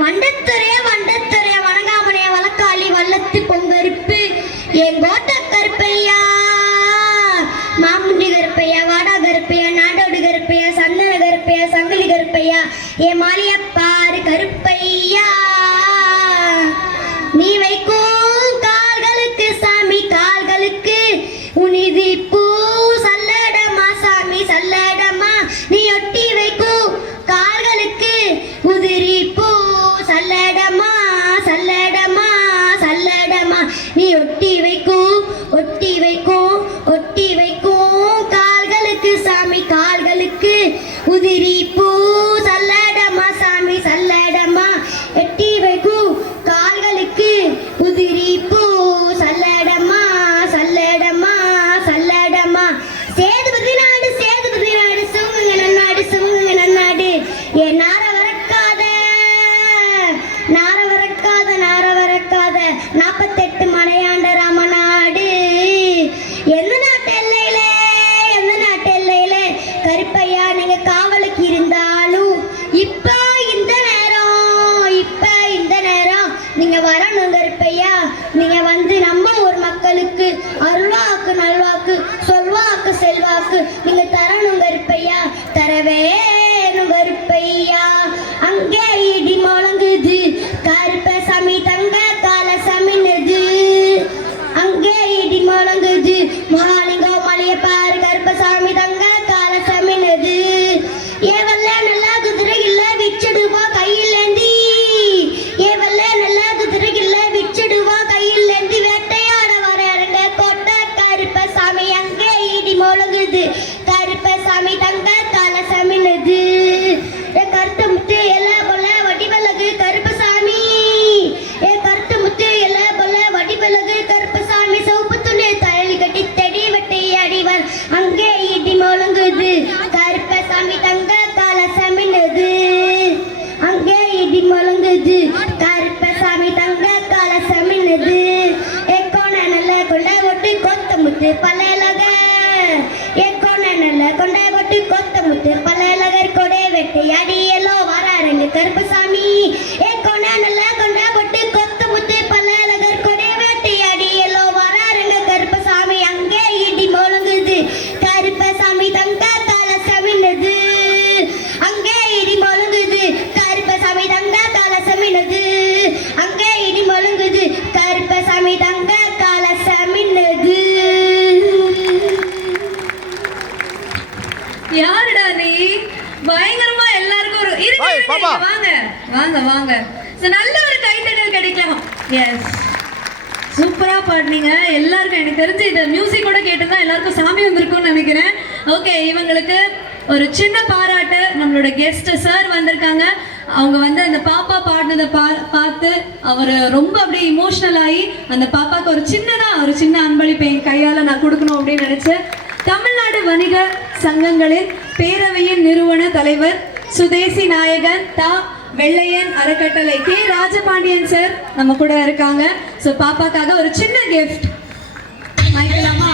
வண்டத்துறைய வண்டத்துறைய வணங்காமனைய வழக்காளி வல்லத்து பொங்கருப்பு என் கோட்ட கருப்பையா மாமுண்டி கருப்பையா வாடா கருப்பையா நாடோடு கருப்பையா சந்தன கருப்பையா சங்கிலி கருப்பையா என் மாலியப்பாரு கருப்பையா நீ வைக்கும் கால்களுக்கு சாமி கால்களுக்கு உனிதி பூ சல்லடமா சாமி சல்லடமா நீ ஒட்டி வைக்கும் கால்களுக்கு உதிரி பூ சல்லடமா சல்லடமா சல்லடமா நீ ஒட்டி வைக்கும் ஒட்டி வைக்கும் ஒட்டி வைக்கும் கால்களுக்கு சாமி கால்களுக்கு உதிரி பூ சல்லடமா சாமி சல்லடமா எட்டி வைக்கும் கால்களுக்கு உதிரி பூ சல்லடமா சல்லடமா சல்லடமா சேதுபதி நாடு சுங்குங்க நன்னாடு ஏ நார வரக்காத 48 மலையாண்ட ராமநாடு எந்த நாட்டு எல்லையிலே கருப்பையா நீங்க காவலுக்கு இருந்தாலும் இப்ப இந்த நேரம் நீங்க வரணும் கருப்பையா நீங்க வந்து நம்ம ஒரு மக்களுக்கு அருள்வாக்கு நல்வாக்கு சொல்வாக்கு செல்வாக்கு நீங்க தரணும் கருப்பையா தரவேணும் கருப்பையா அங்கே இடி முழங்குது கருப்பசாமி தங்க கால சமினது அங்கே இடி முழங்குது மகாலிங்கம் மலைய பாரு கருப்பசாமி தங்க கால சமினது ஏவல்ல நல்லா குதிரை இல்ல விச்சிடுவா கையில் ஏந்தி ஏவல்ல நல்லா குதிரை இல்ல விச்சிடுவா கையில் ஏந்தி வேட்டையாட வராருங்க கோட்டை கருப்பசாமி அங்கே இடி முழங்குது கருப்பசாமி தங்க கால சமினது கருத்து முத்து எல்லா போல வட்டி பல்லகு கருப்பசாமி கருத்து முத்து எல்லா போல வட்டி பல்லகு கருப்பசாமி சோப்பு துணி தழி கட்டி தெடி வெட்டி அடிவர் அங்கே இடி முழங்குது கருப்பசாமி தங்க கால சமினது அங்கே இடி முழங்குது கருப்பசாமி தங்க கால சமினது எக்கோன நல்ல கொண்ட ஒட்டு கொத்த முத்து பல்லலக எக்கோன நல்ல கொண்ட ஒட்டு கொத்த முத்து பல்லலகர் கொடை வெட்டி அடியலோ வராருங்க கருப்பசாமி எக்கோன நல்ல கொண்ட ஒட்டு கொத்த முத்து பல்லலகர் கொடை வெட்டி அடியலோ வராருங்க கருப்பசாமி அங்கே இடி முழங்குது கருப்பசாமி தங்க கால சமினது அங்கே இடி முழங்குது கருப்பசாமி தங்க கால சமினது அங்கே இடி முழங்குது கருப்பசாமி தங்க கால சமினது. யாருடா நீ பயங்கரமா எல்லாருக்கும் ஒரு வாங்க நல்ல ஒரு கைத்தட்டல் கிடைக்கலாம். எஸ் சூப்பரா பாடுனீங்க எல்லாருக்கும். எனக்கு தெரிஞ்சு இந்த மியூசிக் கூட கேட்டுதான் எல்லாருக்கும் சாமி வந்திருக்கும்னு நினைக்கிறேன். ஓகே, இவங்களுக்கு ஒரு சின்ன பாராட்டு. நம்மளோட கெஸ்ட் சார் வந்திருக்காங்க. அவங்க வந்து அந்த பாப்பா பாடினதை பார்த்து அவர் ரொம்ப அப்படியே இமோஷனல் ஆகி அந்த பாப்பாவுக்கு ஒரு சின்ன அன்பளிப்பை என் கையால் நான் கொடுக்கணும் அப்படின்னு நினைச்சேன். தமிழ்நாடு வணிக சங்கங்களின் பேரவையின் நிறுவன தலைவர் சுதேசி நாயகன் தா வெள்ளையன் அறக்கட்டளை கே ராஜபாண்டியன் சார் நம்ம கூட இருக்காங்க. ஸோ பாப்பாக்காக ஒரு சின்ன கிஃப்ட் வாங்கிக்கலாமா?